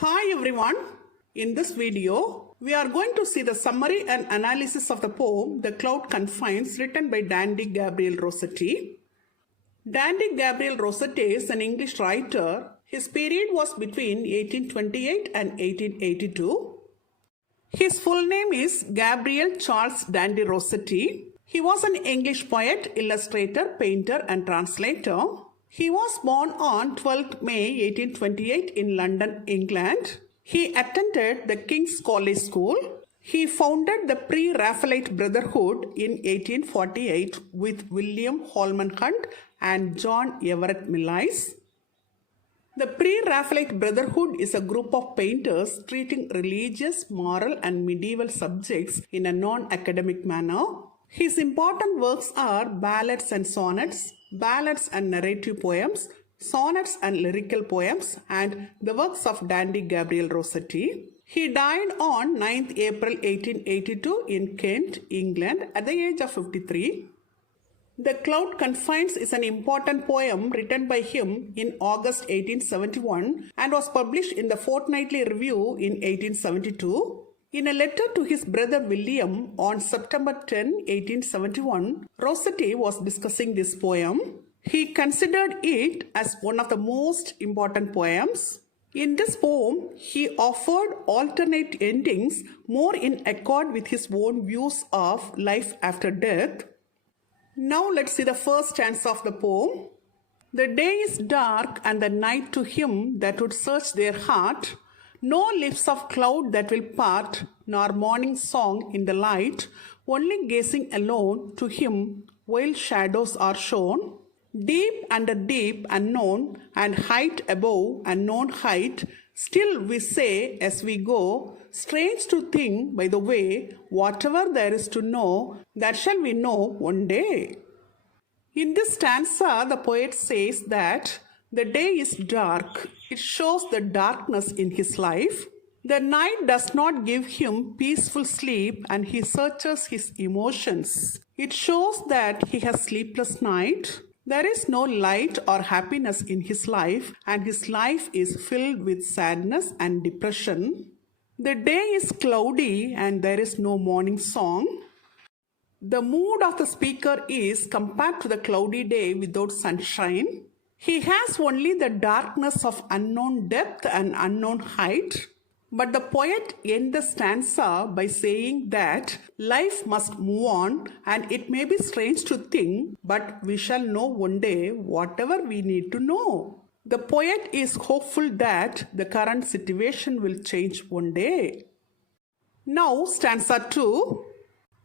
Hi everyone. In this video, we are going to see the summary and analysis of the poem The Cloud Confines written by Dante Gabriel Rossetti. Dante Gabriel Rossetti is an English writer. His period was between 1828 and 1882. His full name is Gabriel Charles Dante Rossetti. He was an English poet, illustrator, painter and translator. He was born on 12th May 1828 in London, England. He attended the King's College School. He founded the Pre-Raphaelite Brotherhood in 1848 with William Holman Hunt and John Everett Millais. The Pre-Raphaelite Brotherhood is a group of painters treating religious, moral and medieval subjects in a non-academic manner. His important works are ballads and sonnets, ballads and narrative poems, sonnets and lyrical poems, and the works of Dante Gabriel Rossetti. He died on 9th April 1882 in Kent, England at the age of 53. The Cloud Confines is an important poem written by him in August 1871 and was published in the Fortnightly Review in 1872. In a letter to his brother William on September 10, 1871, Rossetti was discussing this poem. He considered it as one of the most important poems. In this poem, he offered alternate endings more in accord with his own views of life after death. Now let's see the first stanza of the poem. The day is dark and the night to him that would search their heart. No lips of cloud that will part, nor morning song in the light, only gazing alone to him while shadows are shown. Deep under deep unknown, and height above unknown height, still we say as we go, strange to think by the way, whatever there is to know, that shall we know one day. In this stanza, the poet says that the day is dark. It shows the darkness in his life. The night does not give him peaceful sleep and he searches his emotions. It shows that he has sleepless night. There is no light or happiness in his life and his life is filled with sadness and depression. The day is cloudy and there is no morning song. The mood of the speaker is compared to the cloudy day without sunshine. He has only the darkness of unknown depth and unknown height. But the poet ends the stanza by saying that life must move on and it may be strange to think, but we shall know one day whatever we need to know. The poet is hopeful that the current situation will change one day. Now stanza 2.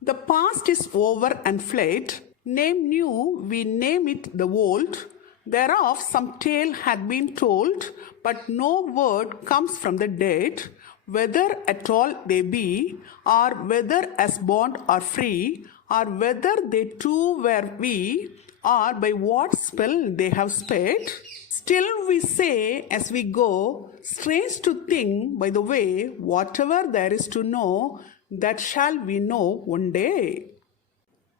The past is over and fled. Name new, we name it the old. Thereof some tale hath been told, but no word comes from the dead, whether at all they be, or whether as bond or free, or whether they too were we, or by what spell they have sped. Still we say as we go, strange to think by the way, whatever there is to know, that shall we know one day.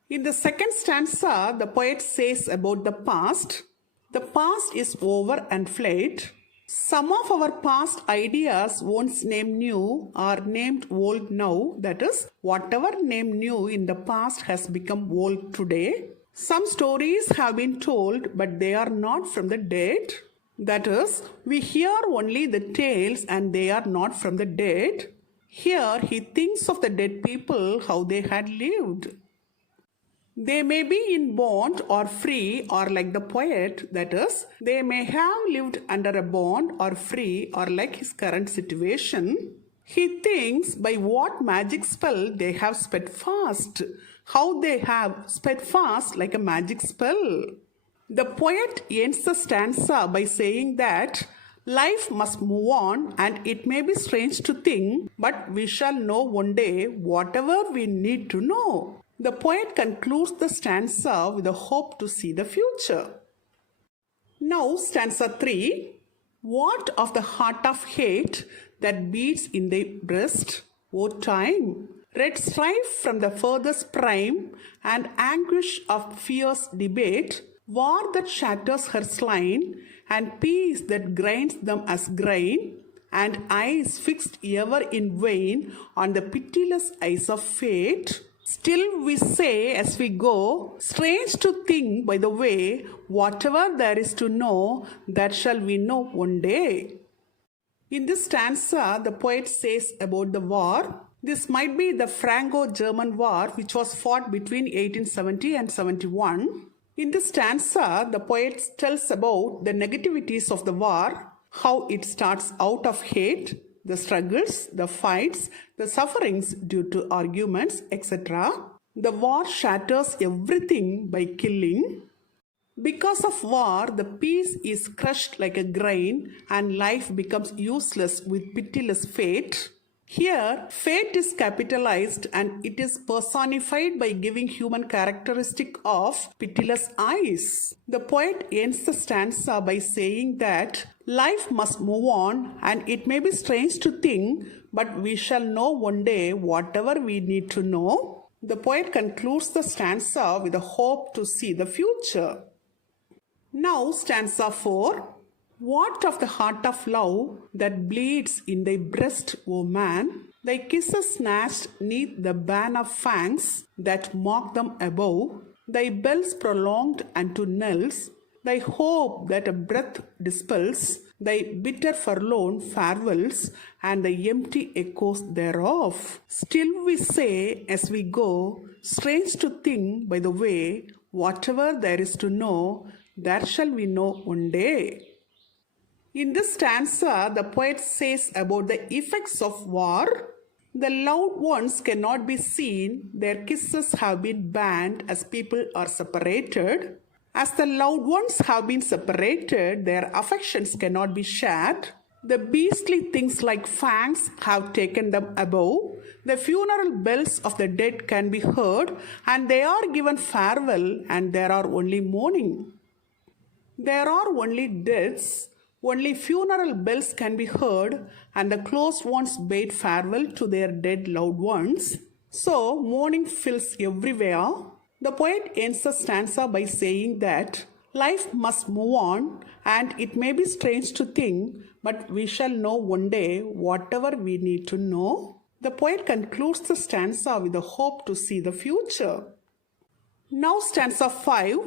In the second stanza, the poet says about the past. The past is over and fled. Some of our past ideas once named new are named old now. That is, whatever named new in the past has become old today. Some stories have been told, but they are not from the dead. That is, we hear only the tales and they are not from the dead. Here he thinks of the dead people, how they had lived. They may be in bond or free or like the poet, that is, they may have lived under a bond or free or like his current situation. He thinks by what magic spell they have sped fast, how they have sped fast like a magic spell. The poet ends the stanza by saying that life must move on and it may be strange to think, but we shall know one day whatever we need to know. The poet concludes the stanza with a hope to see the future. Now stanza 3. What of the heart of hate that beats in thy breast, O time? Red strife from the furthest prime and anguish of fierce debate, war that shatters her slain and peace that grinds them as grain, and eyes fixed ever in vain on the pitiless eyes of fate. Still we say as we go, strange to think by the way, whatever there is to know, that shall we know one day. In this stanza, the poet says about the war. This might be the Franco-German War, which was fought between 1870 and 71. In this stanza, the poet tells about the negativities of the war, how it starts out of hate, the struggles, the fights, the sufferings due to arguments, etc. The war shatters everything by killing. Because of war, the peace is crushed like a grain and life becomes useless with pitiless fate. Here, fate is capitalized and it is personified by giving human characteristic of pitiless eyes. The poet ends the stanza by saying that life must move on and it may be strange to think, but we shall know one day whatever we need to know. The poet concludes the stanza with a hope to see the future. Now stanza 4. What of the heart of love that bleeds in thy breast, O man? Thy kisses snatched neath the ban of fangs that mock them above, thy bells prolonged unto knells, thy hope that a breath dispels, thy bitter forlorn farewells, and the empty echoes thereof. Still we say as we go, strange to think by the way, whatever there is to know, that shall we know one day. In this stanza, the poet says about the effects of war. The loved ones cannot be seen, their kisses have been banned as people are separated. As the loved ones have been separated, their affections cannot be shared. The beastly things like fangs have taken them above. The funeral bells of the dead can be heard, and they are given farewell, and there are only mourning. There are only deaths. Only funeral bells can be heard, and the close ones bade farewell to their dead loved ones. So, mourning fills everywhere. The poet ends the stanza by saying that life must move on, and it may be strange to think, but we shall know one day whatever we need to know. The poet concludes the stanza with a hope to see the future. Now stanza 5.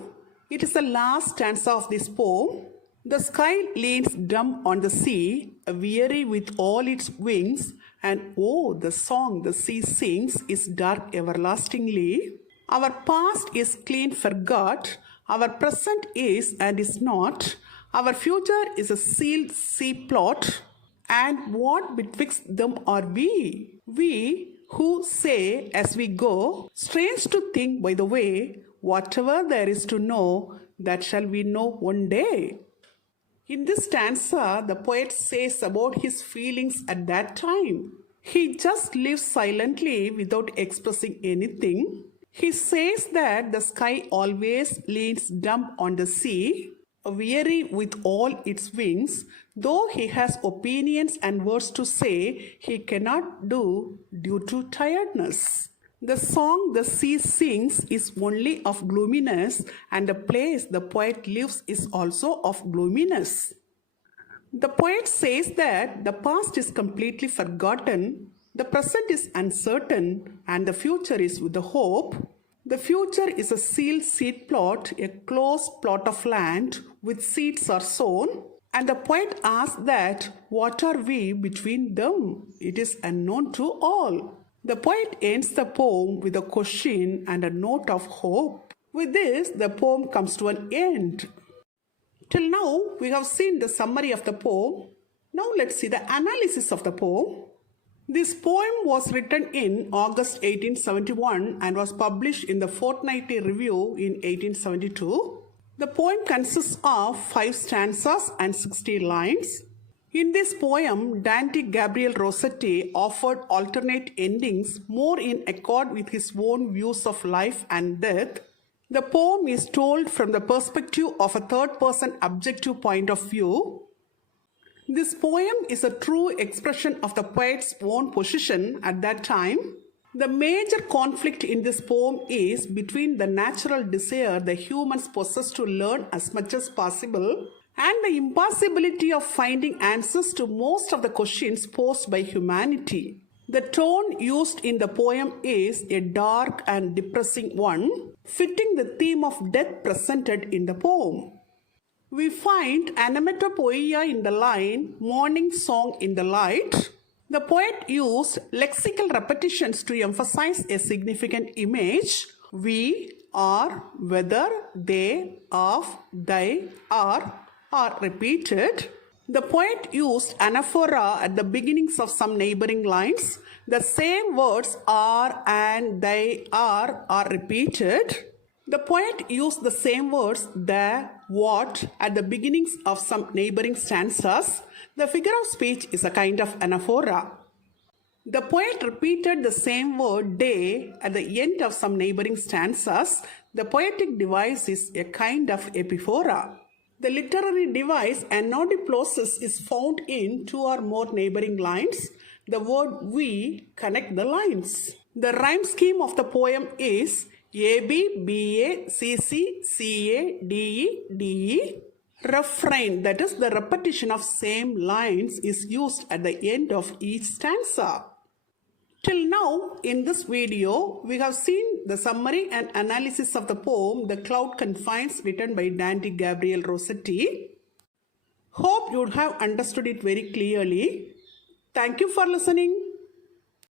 It is the last stanza of this poem. The sky leans dumb on the sea, weary with all its wings, and oh, the song the sea sings is dark everlastingly. Our past is clean forgot, our present is and is not, our future is a sealed sea plot, and what betwixt them are we? We who say as we go, strange to think by the way, whatever there is to know, that shall we know one day. In this stanza, the poet says about his feelings at that time. He just lives silently without expressing anything. He says that the sky always leans dumb on the sea, weary with all its wings, though he has opinions and words to say, he cannot do due to tiredness. The song the sea sings is only of gloominess, and the place the poet lives is also of gloominess. The poet says that the past is completely forgotten, the present is uncertain, and the future is with the hope. The future is a sealed seed plot, a closed plot of land with seeds are sown, and the poet asks that what are we between them? It is unknown to all. The poet ends the poem with a question and a note of hope. With this, the poem comes to an end. Till now, we have seen the summary of the poem. Now let's see the analysis of the poem. This poem was written in August 1871 and was published in the Fortnightly Review in 1872. The poem consists of 5 stanzas and 60 lines. In this poem, Dante Gabriel Rossetti offered alternate endings more in accord with his own views of life and death. The poem is told from the perspective of a third-person objective point of view. This poem is a true expression of the poet's own position at that time. The major conflict in this poem is between the natural desire the humans possess to learn as much as possible and the impossibility of finding answers to most of the questions posed by humanity. The tone used in the poem is a dark and depressing one, fitting the theme of death presented in the poem. We find onomatopoeia in the line morning song in the light. The poet used lexical repetitions to emphasize a significant image. We, are, whether, they, of, they, are repeated. The poet used anaphora at the beginnings of some neighboring lines. The same words are and they are repeated. The poet used the same words the, what at the beginnings of some neighboring stanzas. The figure of speech is a kind of anaphora. The poet repeated the same word day at the end of some neighboring stanzas. The poetic device is a kind of epiphora. The literary device anodiplosis is found in two or more neighboring lines. The word we connect the lines. The rhyme scheme of the poem is AB, BA, CC, CA, DE, DE. Refrain, that is the repetition of same lines, is used at the end of each stanza. Till now, in this video, we have seen the summary and analysis of the poem The Cloud Confines, written by Dante Gabriel Rossetti. Hope you would have understood it very clearly. Thank you for listening.